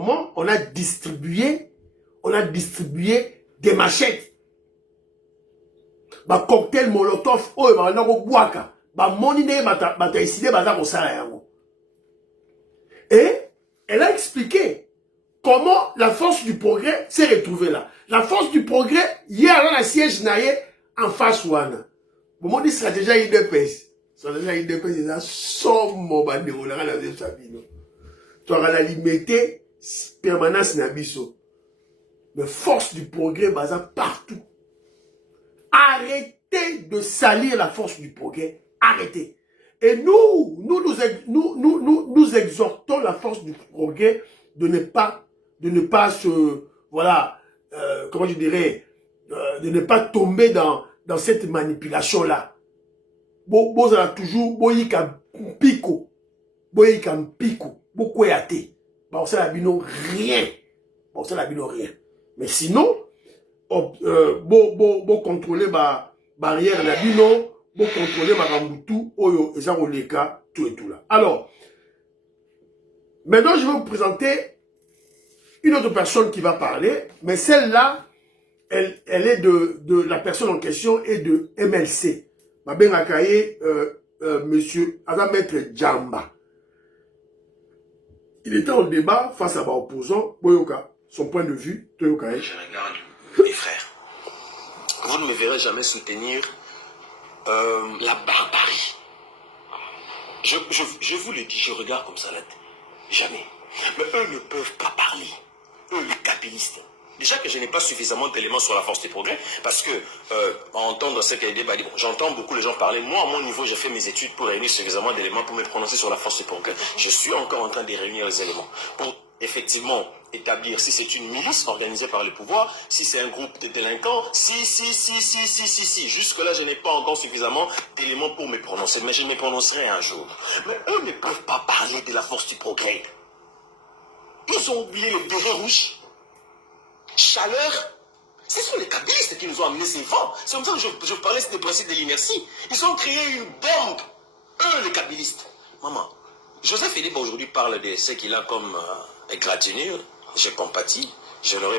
comment on a distribué des machettes. Ba cocktail molotov, oh, ba nako boaka. Ba moni ne bata décidé bata ko sala yango. Et elle a expliqué comment la force du progrès s'est retrouvée là. La force du progrès, hier, dans la siège naïe, en face ouana. Bon, on dit stratégie IDPS. Stratégie IDPS, c'est ça, somme, bandé, on a la deuxième sabino. Tu auras la limité, permanence nabiso. Mais force du progrès, baza partout. Arrêtez de salir la force du progrès. Arrêtez. Et nous exhortons la force du progrès de ne pas se, voilà, comment je dirais, de ne pas tomber dans cette manipulation-là. Vous avez toujours, pico, beaucoup yate. Bon, ça n'a rien. Bon, ça n'a rien. Mais sinon, bon contrôler ma barrière, la bino, bon contrôler ma rambutu, oyo, et ça, on les cas, tout et tout là. Alors, maintenant, je vais vous présenter une autre personne qui va parler, mais celle-là, elle est de la personne en question et de MLC. Ma ben akaye, monsieur, aga maître Djamba. Il était en débat face à l'opposant, Boyoka, son point de vue, Toyoka. Je regarde mes frères. Vous ne me verrez jamais soutenir la barbarie. Je vous le dis, je regarde comme ça là. Jamais. Mais eux ne peuvent pas parler. Eux, les kabylistes. Déjà que je n'ai pas suffisamment d'éléments sur la force du progrès, parce que, entendre ce qu'il y a des débats, bon, j'entends beaucoup les gens parler. Moi, à mon niveau, j'ai fait mes études pour réunir suffisamment d'éléments pour me prononcer sur la force du progrès. Je suis encore en train de réunir les éléments. Pour effectivement établir si c'est une milice organisée par le pouvoir, si c'est un groupe de délinquants, si. Jusque-là, je n'ai pas encore suffisamment d'éléments pour me prononcer, mais je me prononcerai un jour. Mais eux ne peuvent pas parler de la force du progrès. Ils ont oublié le béret rouge. Chaleur. Ce sont les kabylistes qui nous ont amené ces vents. C'est comme ça que je parlais des principes de l'inertie. Ils ont créé une bombe. Eux, les kabylistes. Maman, Joseph Philippe aujourd'hui parle de ce qu'il a comme égratignure. Je compatis. Je n'aurais